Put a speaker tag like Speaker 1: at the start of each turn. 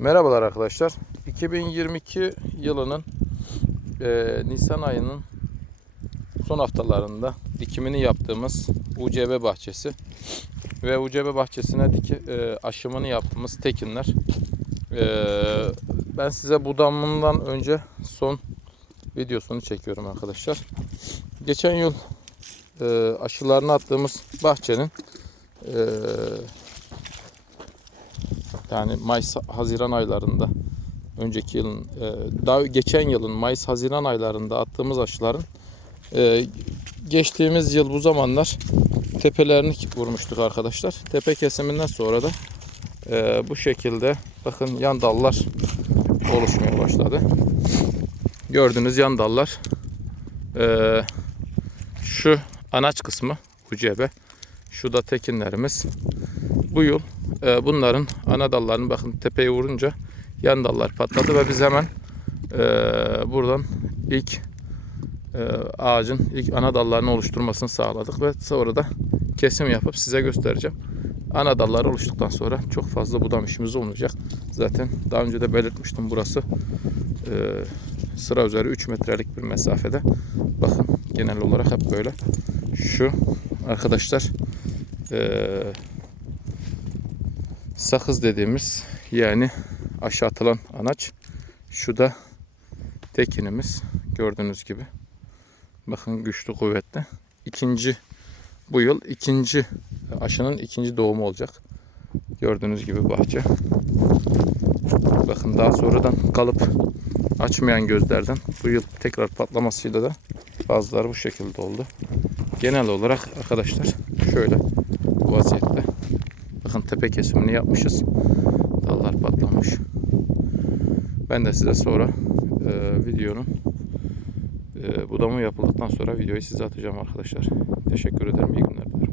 Speaker 1: Merhabalar arkadaşlar. 2022 yılının eee, Nisan ayının son haftalarında dikimini yaptığımız UCB bahçesi ve UCB bahçesine diki, eee, aşımını yaptığımız tekinler. Eee, ben size budamından önce son videosunu çekiyorum arkadaşlar. Geçen yıl eee, aşılarını attığımız bahçenin eee yani Mayıs Haziran aylarında önceki yılın e, daha geçen yılın Mayıs Haziran aylarında attığımız aşıların e, geçtiğimiz yıl bu zamanlar tepelerini vurmuştuk arkadaşlar. Tepe kesiminden sonra da e, bu şekilde bakın yan dallar oluşmaya başladı. Gördüğünüz yan dallar şu anaç kısmı UCB şu da tekinlerimiz bu yıl e, bunların ana dallarını bakın tepeye vurunca yan dallar patladı ve biz hemen e, buradan ilk e, ağacın ilk ana dallarını oluşturmasını sağladık ve sonra da kesim yapıp size göstereceğim. Ana dallar oluştuktan sonra çok fazla budam işimiz olmayacak. Zaten daha önce de belirtmiştim burası e, sıra üzeri 3 metrelik bir mesafede. Bakın genel olarak hep böyle. Şu arkadaşlar e, sakız dediğimiz yani aşağı atılan anaç. Şu da tekinimiz gördüğünüz gibi. Bakın güçlü kuvvetli. İkinci bu yıl ikinci aşının ikinci doğumu olacak. Gördüğünüz gibi bahçe. Bakın daha sonradan kalıp açmayan gözlerden bu yıl tekrar patlamasıyla da bazıları bu şekilde oldu. Genel olarak arkadaşlar şöyle vaziyette. Bakın tepe kesimini yapmışız. Dallar patlamış. Ben de size sonra e, videonun e, budamı yapıldıktan sonra videoyu size atacağım arkadaşlar. Teşekkür ederim. İyi günler dilerim.